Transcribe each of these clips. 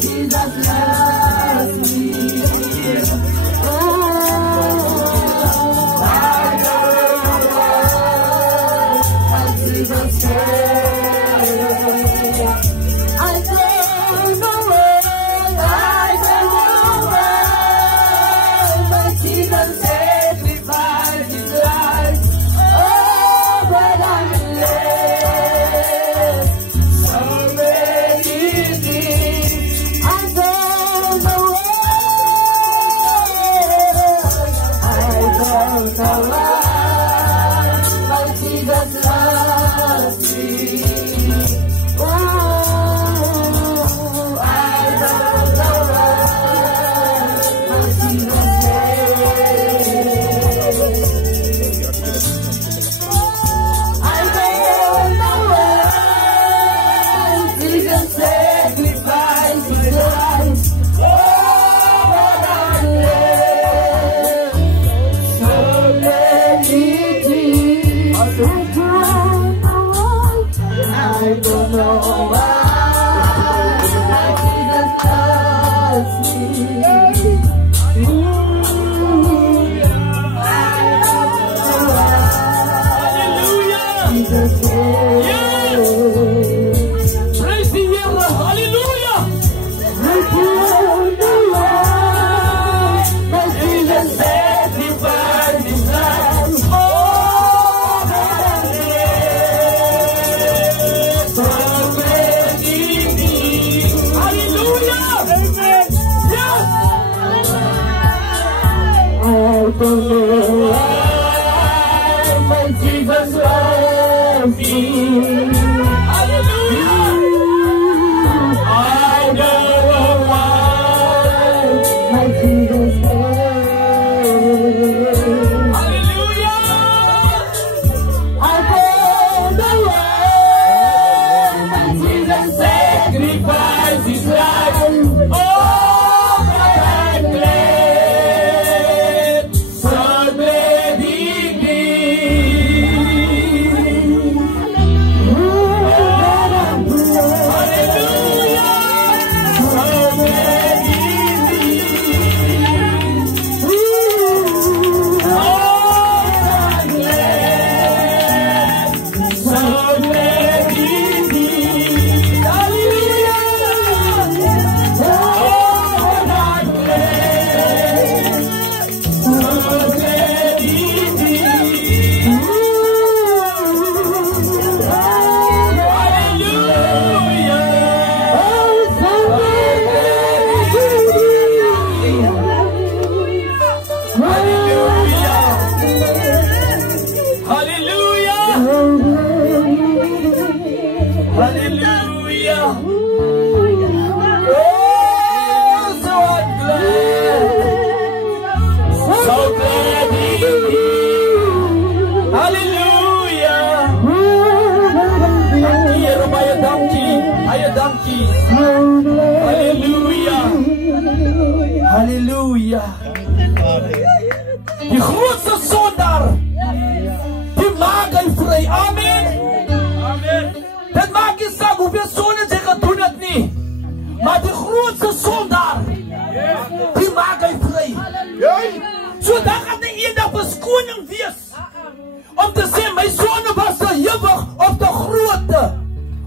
Jesus loves me. Halleluja. Die grootste zondaar, die maak hy vry. Amen. Dit maak nie saak hoeveel sonde sy gedoen het nie, maar die grootste zondaar, die maak hy vry. So dan gaan nie eendag verskoning wees om te sê my sonde was te hewig of te groot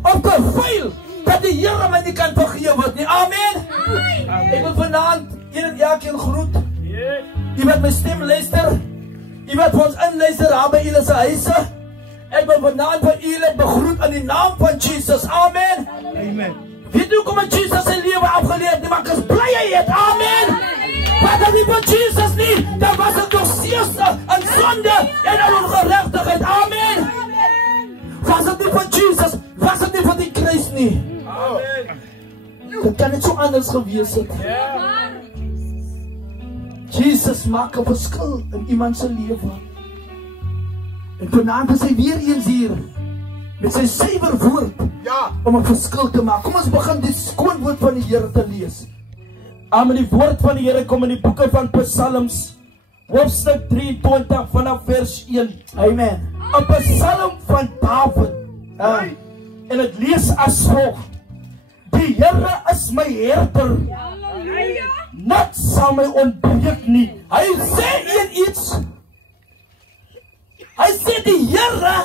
of te veel dat die Here my nie kan vergewe nie. Amen. Ek wil vanaand een en elkeen groet. Jy wat my stem luister, jy wat vir ons inluister daar by julle se huise. Ek wil vanaand vir julle begroet in die naam van Jesus. Amen. Amen. Weet hoe kom Jesus sy lewe afgeleer het, maar ek is bly hy het. Amen. Want as nie van Jesus nie, dan was het nog steeds in sonde en in ongerechtigheid. Amen. Was het nie van Jesus, was het nie van die kruis nie. Amen. Dit kan net so anders gewees het. Jesus maak 'n verskil in iemand se lewe. En vanaand is hy weer eens hier met sy suiwer woord om 'n verskil te maak. Kom ons begin die skoon woord van die Here te lees. Amen. Die woord van die Here kom in die boeke van Psalms, hoofstuk 23 vanaf vers 1. Amen. 'n Psalm van Dawid. En dit lees as volg: die Here is my herder. Niks sal my ontbreek nie. Hy sê iets. Hy sê die Here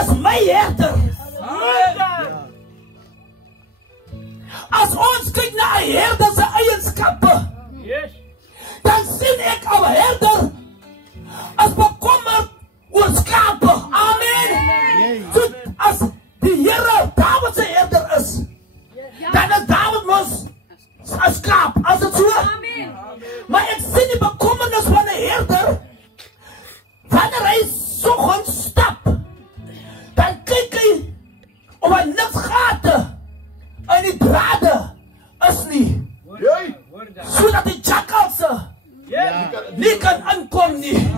is my herder. As ons kyk na 'n herder se eienskappe, dan sien ek 'n herder as bekommerd oor skape. Amen. So, as die Here Dawid se herder is, dan is Dawid mos 'n skaap. As dit so? Maar ek sien die bekommernis van 'n herder. Wanneer hy soggens stap, dan kyk hy of hy niks gate en die drade is nie. Sodat die chakkalse nie kan aankom nie.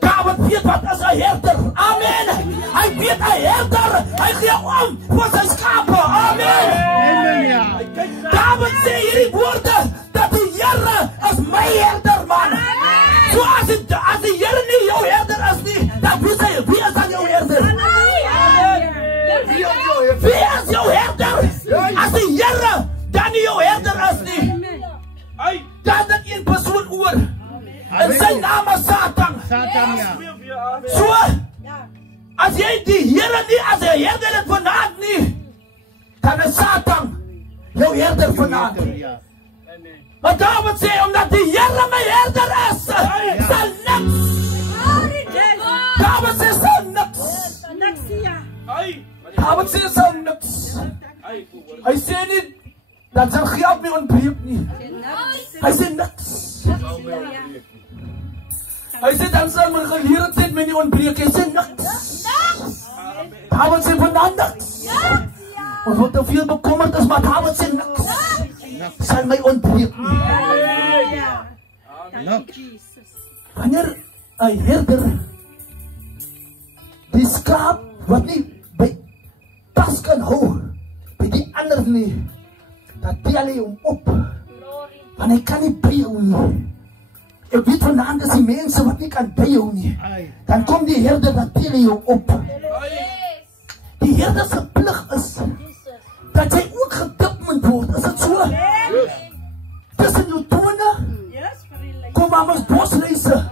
Dawid weet wat is 'n herder. Amen. Hy weet 'n herder. Hy gee om vir sy skape. Amen. Dawid sê hierdie woorde dat die Here is my herder, man. So as die Here nie jou herder is nie, dan wie is dan jou herder? Wie is jou herder? As die Here dan nie jou herder is nie, dan is een persoon oor. En sy naam is Satan. So, as jy die Here nie as 'n herder het vanaand nie, dan is Satan jou herder vanaand. Maar Dawid sê, omdat die Here my herder is, sal niks. Dawid sê, sal niks. Dawid sê, sal niks. Hy sê nie, dat sal geld my ontbreek nie. Hy sê niks. Hy sê, dan sal my geleerdheid my nie ontbreek. Hy sê niks. Dawid sê, vandaag niks. Ons wordt te veel bekommerd is, maar Dawid sê niks. Sal my ontbreek nie. Wanneer 'n herder die skaap wat nie by pas kan hou, by die ander nie, dan tel hy hom op. Want hy kan nie byhou nie. Ek weet vanaand is die mense wat nie kan byhou nie. Dan kom die herder, dan tel hy hom op. Die herder se plig is dat jy ook gedip moet word. Is dit so? Tussen jou tone kom mama's bosreise.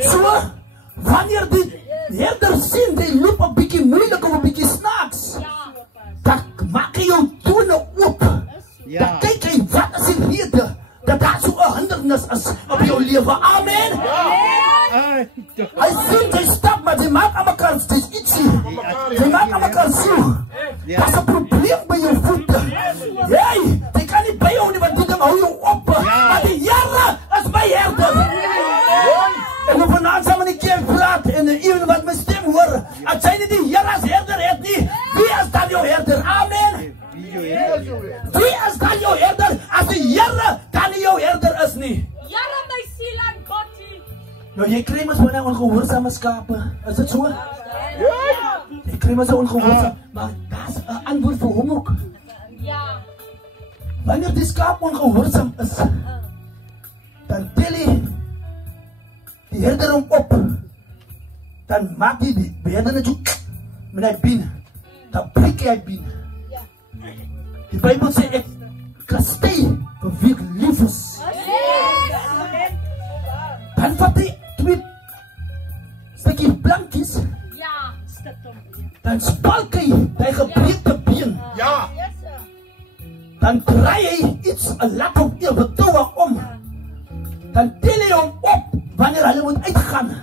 So, wanneer die herder sien, die loop 'n bietjie moeilik of 'n bietjie snaaks, dan maak hy jou tone oop. Dan kyk hy, wat is die rede dat daar so 'n hindernis is op jou lewe. Amen. Hy sien, jy stap, maar jy maak aan mekaar, dis ietsie. Jy maak aan mekaar so. Dat is 'n probleem by jou voete. Jy kan nie byhou nie, want die ding hou jou op. Maar die Here is my herder. En op vanaand sal my nie keer praat, en even wat my stem hoor, as jy nie die Here as herder het nie, wie is dan jou herder? Amen. Wie is dan jou herder, as die Here dan nie jou herder is nie? Here my siel en body. Nou jy kry mos wanneer ongehoorsame skape, is dit so? Jy kry mos ongehoorsaam, maar daar's 'n antwoord vir hom ook. Ja. Wanneer die skaap ongehoorsaam is, dan tel hy die herder hom op. Dan maak hy die herder net so met hy been. Dan breek hy been. Die Bybel sê ek kastei vir wie ek lief is. Dan vat hy 2 stukkie blankies. Dan spalk hy die gebreekte been. Dan draai hy iets, 'n lap of 'n touw om. Dan tel hy hom op wanneer hulle moet uitgaan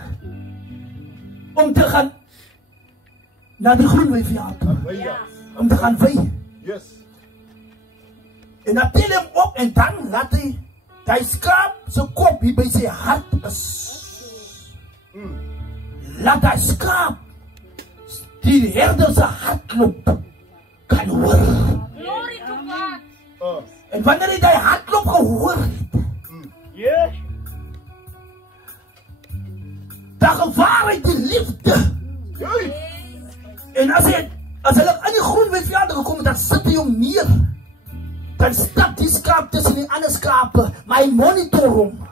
om te gaan na die groenweiveld toe. Om te gaan vee. En dan tel hy hom op en dan laat hy die skaap se kop hier by sy hart is. Laat die skaap die herder se hartklop kan hoor. Glory to God. En wanneer hy die hartklop gehoor het, dan gevaar hy die liefde. En as hulle in die groenweiveld gekom het, dan sit hy hom neer. Dan stap die skaap tussen die ander skape, maar hy monitor hom.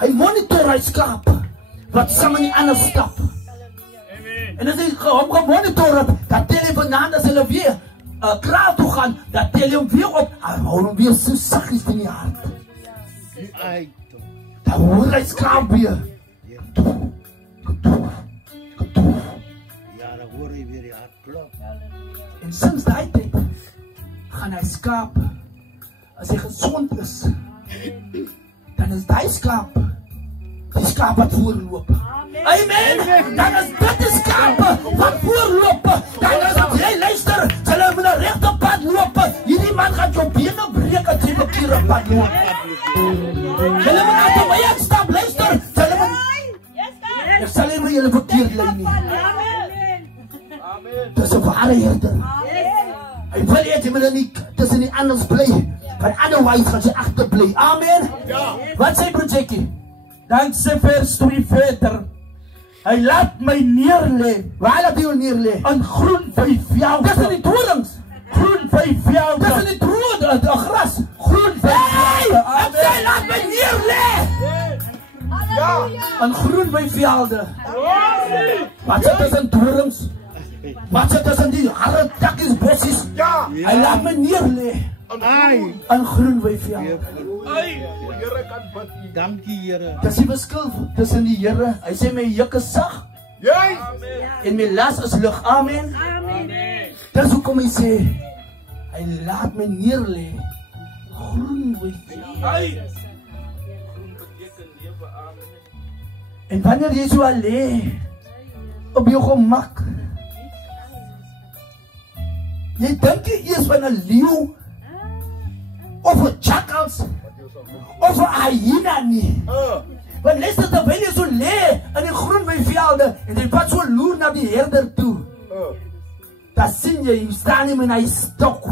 Hy monitor hy skaap wat saam in die ander stap. En as hy hom gemonitor het, dan tel hy vanaand as hulle weer kraal toe gaan, dan tel je hem weer op. En hou hem weer zo zachtjes in je hart. Dan hoor hij skraap weer. Ja, dan hoor je weer je hart kloppen. En sinds die tijd gaan hij skaap. Als hij gezond is, dan is die skaap wat voorloop. Amen. Dan is dit de skaap wat voorloop. Dan is het, jy luister, sal hy met een rechte pad loop. Hierdie man gaat jou benen breek as jy verkeerde pad loop. Julle moet achter my uitstap, luister. Ek sal nie met julle verkeerd lei nie. Dit is een ware herder. Hy wil jy moet nie tussen die anders bly. Van otherwise gaan sy achterbly. Amen. Wat sê Projectie? Dan sê vers 2 verder. Hy laat my neerlee. Waar laat hy neerlee? In groen vyfvelde. Dis in die dorings. Groen vyfvelde. Dis in die gras. Groen vyfvelde. Ek sê laat my neerlee. In groen vyfvelde. Wat sê tussen dorings? Wat sê tussen die harde takkies, bossies? Hy laat my neerlee. In groen vyfvelde. Dankie, Here. Dis die verskil tussen die Here. Hy sê my juk is sag. En my las is lig. Amen. Dis hoekom hy sê hy laat my neerlê. Groen vyfvelde. En wanneer jy so al lê op jou gemak, jy dink jy eers van 'n leeu of 'n jackals of 'n hyena nie. Want luister, terwyl jy so lê in die groen vyfvelde en jy pat so loer na die herder toe, dan sien jy staan hom in hy stok.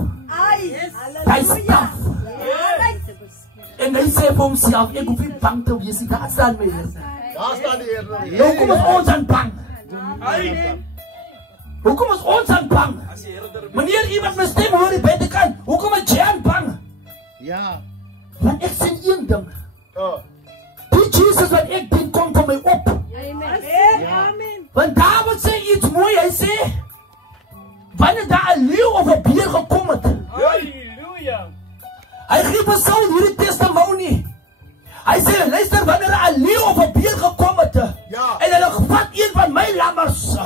Hy staf. En hy sê vir homself, ek hoef nie bang te wees nie, daar staan my herder. Hoekom is ons aan bang? Hoekom is ons aan bang? Meneer, iemand my stem hoor die buitekant. Hoekom is jy aan bang? Ja. Want ek sien een ding. Die Jesus wat ek dien kom vir my op. Want David sê iets mooi. Hy sê, wanneer daar 'n leeu of 'n beer gekom het. Hy gee vir Saul hierdie testimonie. Hy sê, luister, wanneer 'n leeu of 'n beer gekom het, en hulle vat een van my lammers.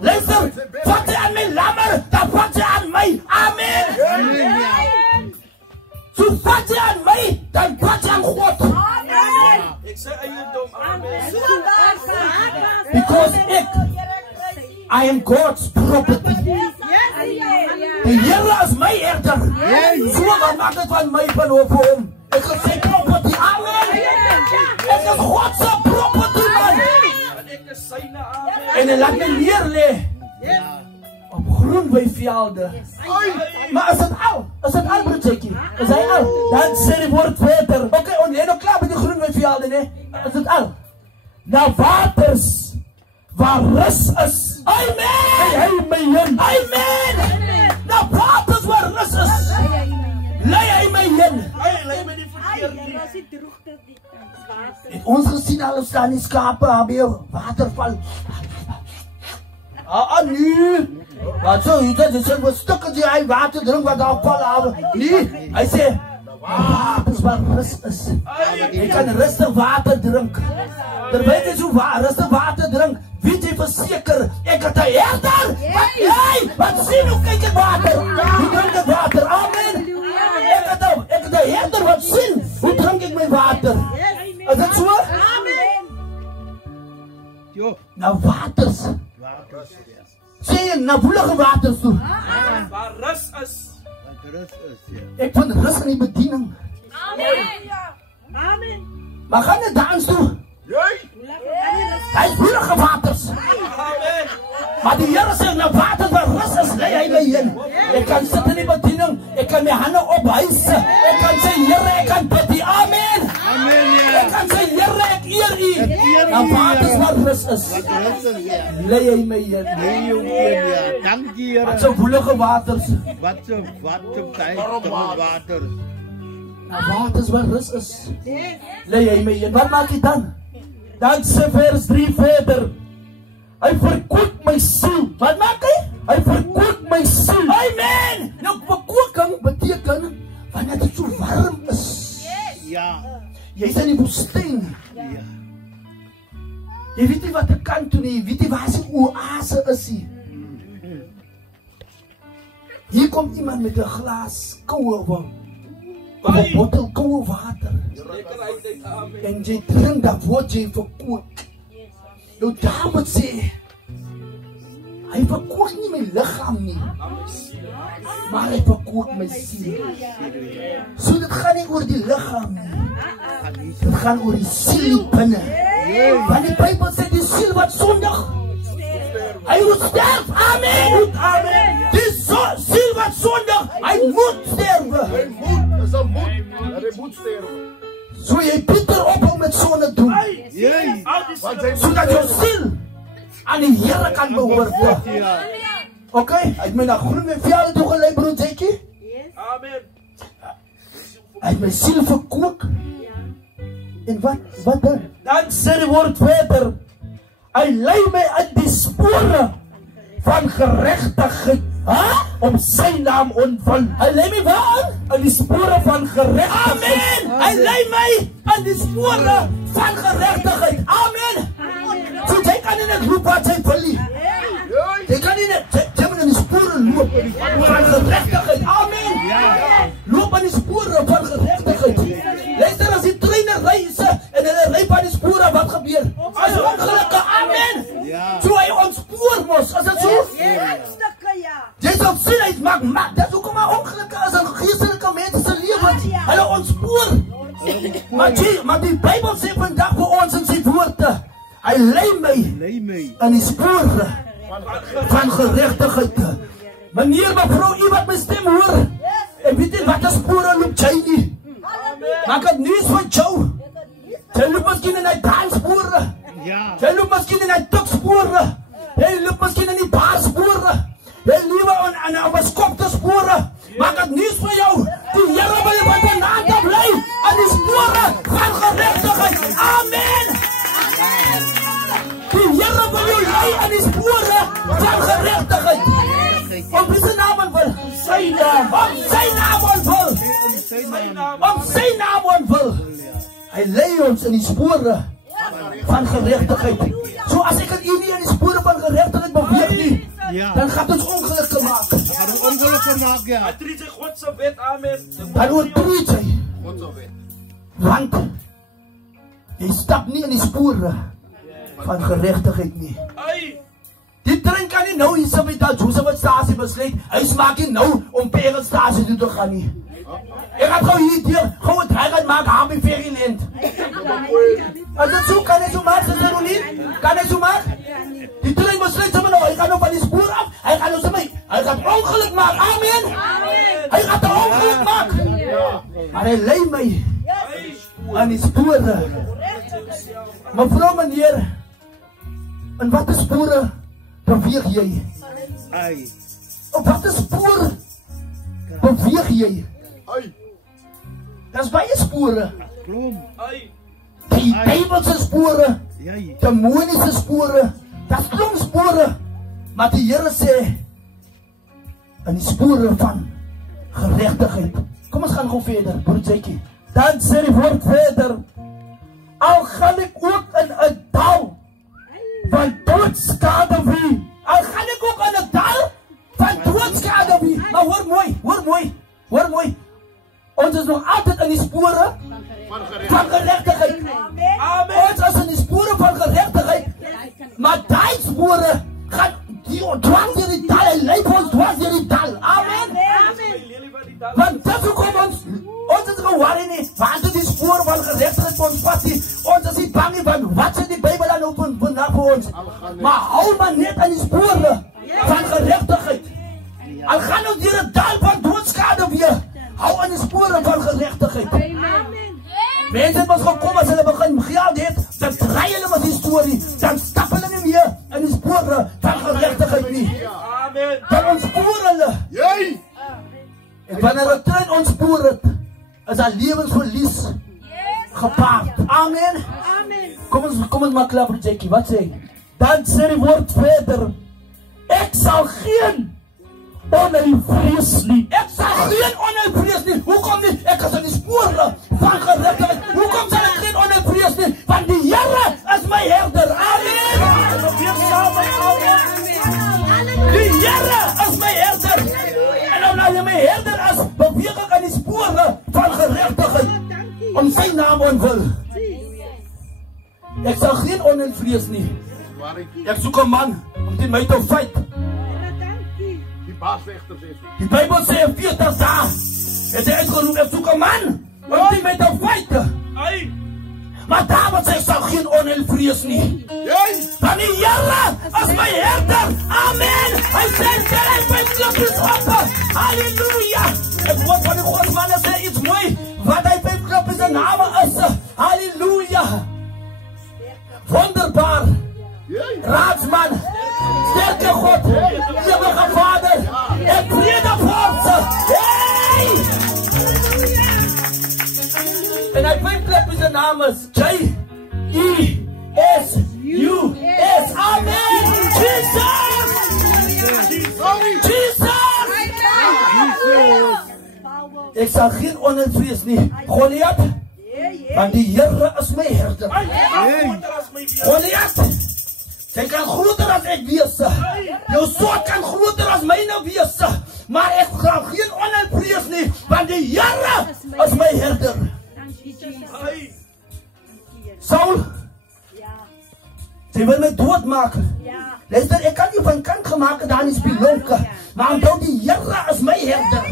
Luister, vat jy aan my lammer, dan vat jy aan my. Amen. So vat jy aan my, dan vat jy aan God. Ek sê eiendom. Amen. Because I am God's property. Die Here is my herder. So wat maak dit van my van hoof vir hom? Ek is sy property. Amen. Ek is God's property, man. Ek is syne. Amen. En hy laat my neerlê op groen vyfvelde. Maar is dit al? Is dit al, Projectie? Is hy al? Dan sê die woord verder. Oké, en jy nog klaar met die groen vyfvelde, nee? Is dit al? Na waters waar rus is. Amen! Hy my in. Amen! Na waters waar rus is. Lei hy my in. Lei my die verkeerd. Het ons gesien al staan die skape habie waterval. Nee. Wat so, dit is een stukken die hy water drink wat daar val af. Nee, hy sê, waters waar rus is. Jy kan rustig water drink. Terwyl jy so rustig water drink, weet jy verseker, ek het 'n herder. Wat sien hoe kyk ek water? Hoe drink ek water? Amen. Ek het 'n herder wat sien, hoe drink ek my water? Is dit so? Na waters. Sê jy, na woelige waters toe. Waar rus is. Ek vind rus in die bediening. Maar gaan net dans toe. Hy is woelige waters. Maar die Here sê, na waters waar rus is, lei hy my in. Ek kan sit in die bediening, ek kan my hande ophuis, ek kan sê, Here, ek kan bid. Amen. Ek kan sê, Here, ek eer U. Na waters waar rus is, lei hy my in. Dankie, Here. Wat so woelige waters. Wat so tyd waters. Na waters waar rus is, lei hy my in. Wat maak jy dan? Dan sê vers 3 verder. Hy verkoop my siel. Wat maak hy? Hy verkoop my siel. Amen. warm is. Ja. Jy's in die woestyn. Ja. Jy weet nie wat ek kan doen nie. Jy weet nie waar die oase is nie. Hier kom iemand met 'n glas koue of 'n bottel koue water. Lekkerheid, amen. En jy drink dat word jy verkoop. Nou Dawid sê, hy verkoop nie my liggaam nie, maar hy verkoop my siel. So dit gaan nie oor die liggaam nie. Dit gaan oor die siel binne. Want die Bybel sê die siel wat sondig, hy moet sterf. Amen. Amen. Die siel wat sondig, hy moet sterwe. Hij moet sterven. So jy Pieter ophou met sonde doen, Jee. sodat jou siel aan die Here kan behoort. Ja. Okay, hy het my na groen velde toe gelei, broer Jetjie. Amen. Hy het my siel verkoop. En wat dan? Dan sê die woord verder, hy lei my in die spore van geregtigheid, om sy naam ontwil. Hy lei my waar? In die spore van geregtigheid. Amen. Hy lei my in die spore van geregtigheid. Amen. So jy kan nie net loop wat jy wil nie. Jy kan nie net, jy moet in die spore loop van geregtigheid. Amen. Loop in die spore van geregtigheid. Luister, as die trainer reis en hulle ry van die spore, wat gebeur? As ongelukke, amen. So hy ontspoor mos, as dit so? Jy sal sien, hy maak, dat is ook maar ongelukke is in geestelike mense se lewens. Hulle ontspoor. Maar die Bybel sê vandag vir ons in sy woorde, hy lei my in die spore van geregtigheid. Meneer, mevrou, u wat my stem hoor, en weet jy wat die spore loop jy nie? Maak het nuus van jou. Jy loop miskien in die dansspore. Jy loop miskien in die tukspore. Jy loop miskien in die baarspore. Jy lewe aan beskopte spore. Maak het nuus van jou. Die Here wil jou vanaand bly aan die spore van geregtigheid. Amen. Die Here wil jou lei aan die spore van geregtigheid. Om wie se naam wil? Sy naam. Om sy naam wil. Om sy naam wil. Hy lei ons in die spore van geregtigheid. So as ek in nie in die spore van geregtigheid beweeg nie, dan gaan ons ongelukkig maak. Hij treedt zich God zijn wet, amen. Dan oortreed hy. Want jy stap nie in die spore van geregtigheid nie. Die trein kan nie nou hier sit met dat Joseph stasie besluit. Hy smaak nie nou om Perel stasie toe te gaan nie. Ek gaan gou hier deur, gou 'n draai maak aan by Fairyland. As dit so kan hy so maak, sy Rolien, kan hy so maak? Die trein besluit sommer nou, hy gaan nou van die spoor af, hy gaan nou sommer, hy gaan ongeluk maak, amen. Hy gaan 'n ongeluk maak. Maar hy lei my aan die spore. Mevrou, meneer, in watter spore beweeg jy? Op watter spoor beweeg jy? Daar's baie spore. Die Bybelse spore, demoniese spore, daar's klomp spore. Maar die Here sê in die spore van geregtigheid. Kom ons gaan gou verder, broer Jackie. Dan sê die woord verder, al gaan ek ook in 'n dal van doodskade wie. Al gaan ek ook in 'n dal van doodskade wie. Maar hoor mooi. Ons is nog altyd in die spore van geregtigheid. Amen. Ons is in die spore van geregtigheid. Maar daai spore gaan die dwars deur die dal, hy lei ons dwars deur die dal. Amen. Want dat is ook ons is geworry nie, want die spore van geregtigheid ons vat nie. Ons is nie bang nie, want wat sê die Bybel dan ook vandag vir ons? Maar hou maar net aan die spore van geregtigheid. Al gaan ons deur 'n dal van doodskade weer, hou aan die spore van geregtigheid. Mense het ons gekom as hulle begin geld het, dan draai hulle met die storie, dan stap hulle nie meer in die spore van geregtigheid nie. Dan ontspoor hulle. En wanneer hulle trein ontspoor het, is daar lewensverlies gepaard. Amen. Kom ons maak klaar, Jackie, wat sê? Dan sê die woord verder, ek sal geen onheil vrees nie. Ek sal geen onheil vrees nie. Hoekom nie? Ek is in die onwil. Ek sal geen onheil vrees nie. Ek soek 'n man om teen my te fight. Die baasvechter zegt. Die Bybel sê in 40 dae het hy uitgeroep, ek soek 'n man om teen my te fight. Maar David sê, ek sal geen onheil vrees nie. Want die Here is my herder. Amen. Hy sê, hy my klippies op. Halleluja. Ek hoor van die Godsmanne sê iets mooi, wat hy my klippies in name is. Halleluja. Wonderbaar. Raadsman. Sterke God. Ewige Vader. En vredevorser. Hey! En hy my klippies in name is J-E-S-U-S. Amen. Jesus. Jesus. Ek sal geen onheil vrees nie. Goliath, want die Here is my herder. Goliath, sy kan groter as ek wees. Jou soort kan groter as myne wees. Maar ek sal geen onheil vrees nie, want die Here is my herder. Saul, sy wil my doodmaak. Luister, ek kan nie van kant gemaak daar in die spilonke, maar onthou die Here is my herder.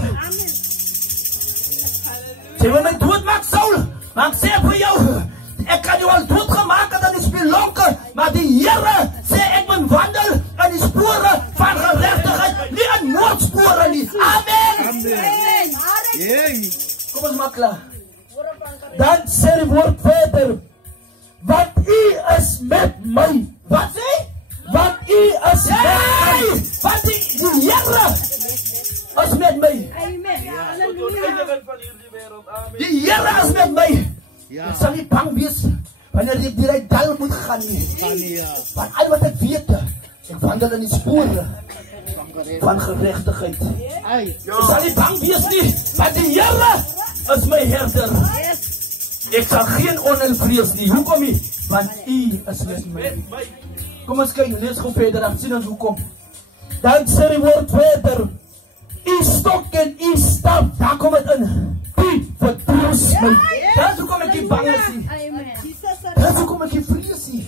Sy wil my doodmaak, Saul, maar ek sê vir jou, ek kan jou al doodgemaak het in die spilonke, maar die Here sê ek moet wandel in die spore van geregtigheid, nie in moordspore nie. Amen. Kom ons maak klaar. Dan sê die woord verder, want U is met my. Wat sê? Want U is met my. Want die Here is met my. Die Here is met my. Ek sal nie bang wees wanneer ek deur die dal moet gaan nie. Want al wat ek weet, ek wandel in die spore van geregtigheid. Ek sal nie bang wees nie, want die Here is my herder. Ek sal geen onheil vrees nie. Hoekom nie? Want U is met my. Kom ons kyk, lees gou verder, dan sien ons hoekom. Dan sê die woord verder, U stok en U staf, daar kom het in. U vertroos my. Dat is hoekom ek nie bang is nie. Dat is hoekom ek nie vrees nie.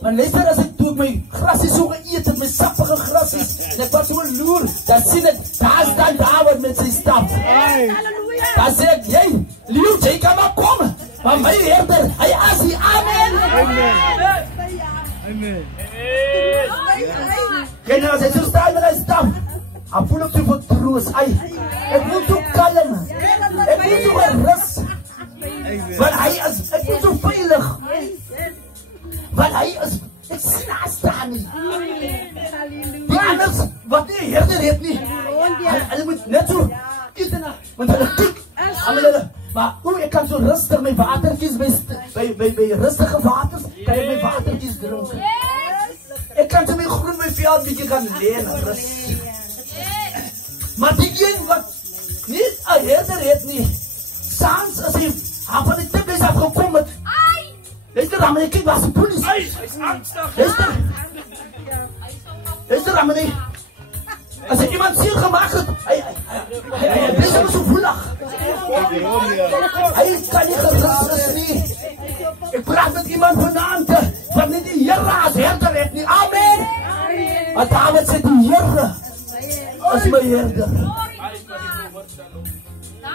Want luister, as ek doe my grassies so geëet het, my sappige grassies, en ek was so loer, dan sien ek, daar staan David met sy staf. Dan sê ek, jy, Leeuw, jy kan maar kom, maar my herder, hy is die. Amen. Kijk nou, as hy so staan met hy staf, dan voel ek so vertroos. Ek voel so kalm, ek voel so gerus, want hy is, ek voel so veilig, want hy is, ek sien daar staan nie. Die anders, wat die herder het nie, hulle moet net so, want hulle kyk, maar ek kan so rustig my watertjies, by rustige waters, kan ek my watertjies drink. Ek kan so my groen, my veld bietjie gaan leen, rus. Maar die een wat nie 'n herder het nie, saans as hy van die tippies afgekom het, luister, dan moet ek kyk, waar is die polies? Luister, dan moet ek, as ek iemand seer gemaakt het, hy is hem so voelig. Hy kan nie gerust nie. Ek praat met iemand vanaand, wat nie die Here as herder het nie. Amen. Maar David sê, die Here is my herder.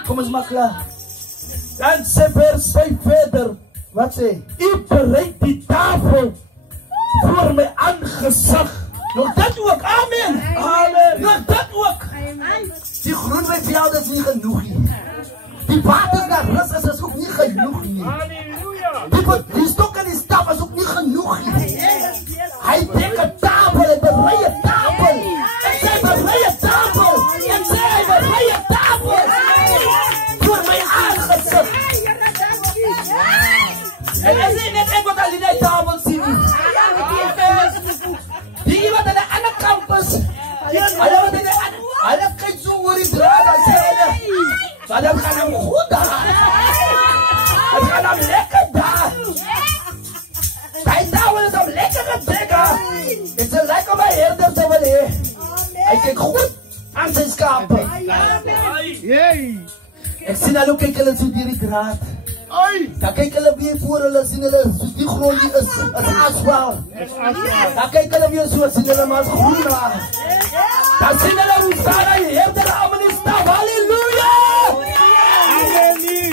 Kom ons maak klaar. Dan sê vers 5 verder, wat sê? U bereid die tafel voor my aangesig. Nog dit ook, amen. Nog dit ook. Die groen by veld is nie genoeg nie. Die water na rus is ook nie genoeg nie. Die stok en die staf is ook nie genoeg nie. Hy dek 'n tafel, hy berei 'n tafel. Ek sê berei 'n tafel. Ek sê hy berei 'n tafel. Voor my aangesig. En ek sê net ek wat al die tafel sien nie. Die iemand aan die ander campus, hulle kyk so oor die draad, en sê hulle, so dit gaan hem goed daar. Het gaan hem lekker daar. Die tafel is hem lekker gedrekken. En sy lyk om my herder te wil hee. Hy kyk goed aan sy skape. Ek sien hulle kyk hulle so dier die draad. Dan kyk hulle weer voor hulle, sien hulle, soos die grond die is asfalt. Dan kyk hulle weer so, sien hulle maar groen daar. Dan sien hulle hoe staan hy, herder allemaal in die staf, halleluja!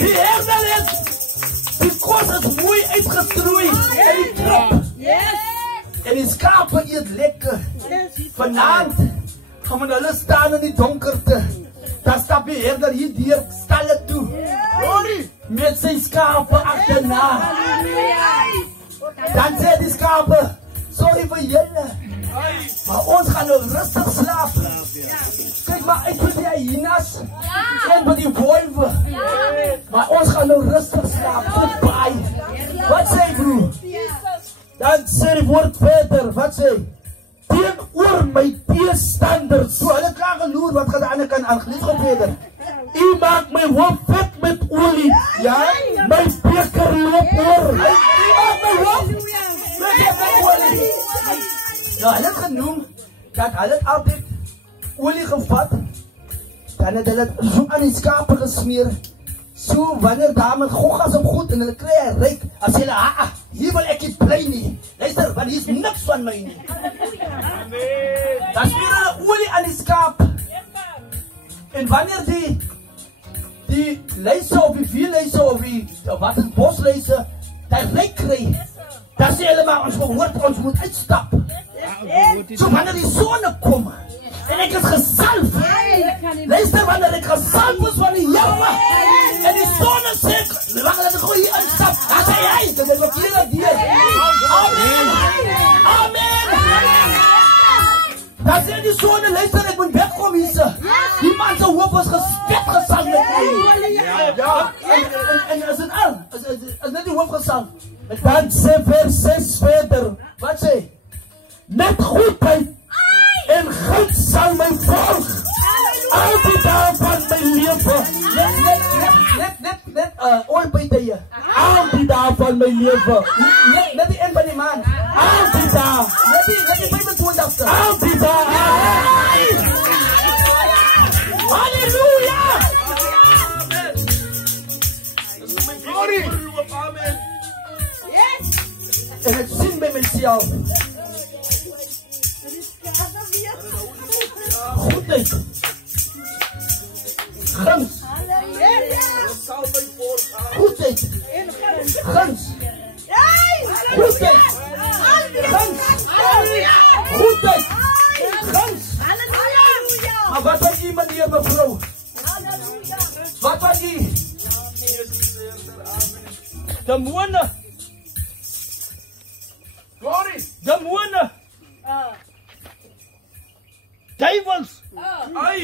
Die herder is, die kos is mooi uitgestrooi, en die krop. En die skape eet lekker. Vanavond gaan we hulle staan in die donkerte. Dan stap die herder hier deur stalle toe. Met sy skape achterna. Dan sê die skape, sorry vir julle, maar ons gaan nou rustig slaap. Kyk maar uit vir die hyenas en vir die wolwe. Maar ons gaan nou rustig slaap. Goodbye. Wat sê broer? Dan sê die woord verder, wat sê? Teenoor my teestanders. So hulle klaar geloer, wat gaan die ander kant aan? Lees gewoon verder. U maak my hoof vet met olie. Ja, my beker loop oor. U maak my hoof vet met olie. Nou, hulle het genoem, dat hulle het altyd olie gevat, dan het hulle so aan die skape gesmeer, so wanneer daar met goggas op goed, en hulle kry ryk, as hulle, hier wil ek nie bly nie, luister, want hier is niks van my nie. Dan smeer hulle olie aan die skaap, en wanneer die luise of die veeluise of die, wat is bosluise, die ryk kry, dan sê hulle maar, ons moet uitstap. So wanneer die sonne kom, en ek is gesalf, luister, wanneer ek gesalf is van die Here, en die sonne sê, wanneer ek gooi hier instap, dan sê hy, dat ek wat hier dat hier. Amen. Amen. Dan sê die sonne, luister, ek moet wegkom hier. Die man sy hoof is gespet gesal met olie. Ja, en is het al? Is net die hoof gesal? Dan sê vers 6 verder, wat sê? Met goedheid en guns sal my volg al die dae van my lewe. Net ooit by die al die dae van my lewe. Net die een van die maand. Al die dae. Net die 25ste. Al die dae. Halleluja. Glory. Amen. En ek sien by myself. Goedheid, guns, goedheid, guns, goedheid, guns, goedheid, guns. Maar wat van die manier, mevrou? Wat van die? Demone. Glory. Demone. Duivels,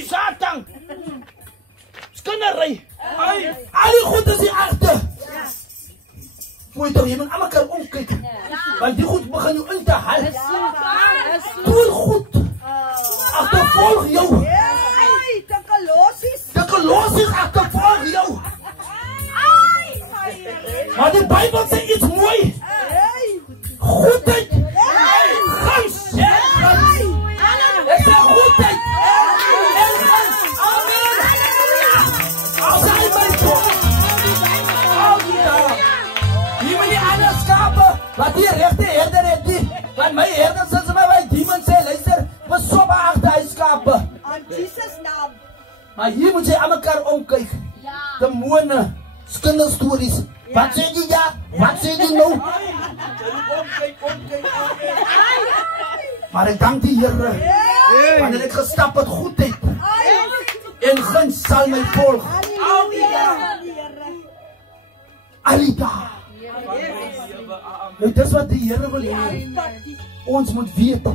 Satan, skinnery, al die goed is hier achter. Moet je toch iemand aan elkaar omkijken, want die goed begin jou in te halen. Doe goed, achtervolg jou. De Colossies achtervolg jou. Maar die Bijbel zegt iets mooi. Goedheid, guns, ek sê goedheid en guns. Amen. Sy my God. Die met die ander skape, wat die rechte herder het nie, want my herder sê my by demon sê, luister, was so beachte hy skape. In Jesus naam. Maar hier moet jy aan mekaar omkyk. Demone, kinderstories. Wat sê jy ja? Wat sê jy nou? Maar ek dank die Here, wanneer ek gestap het goedheid en guns sal my volg. Alida. Nou dis wat die Here wil hê. Ons moet weet.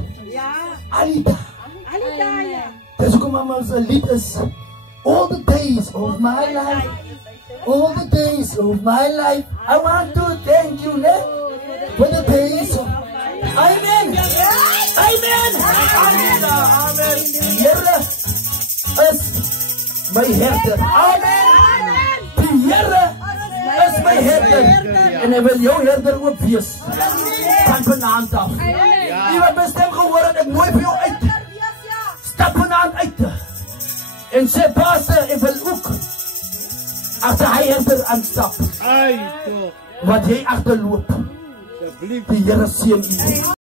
Alida. Dis hoekom ons 'n lied is. All the days of my life. All the days of my life, I want to thank you, for the days of... Amen! Amen! Amen! Amen! Here is my herder. Amen! Die Here is my herder. En hy wil jou herder ook wees. Van vanaand af. Die wat my stem gehoor het, ek nooi vir jou uit. Stap vanaand uit. En sê, Pastor, ek wil ook As hy enter aanstap, Ai, toch. wat jy agterloop, Alsjeblieft. die Here seën u.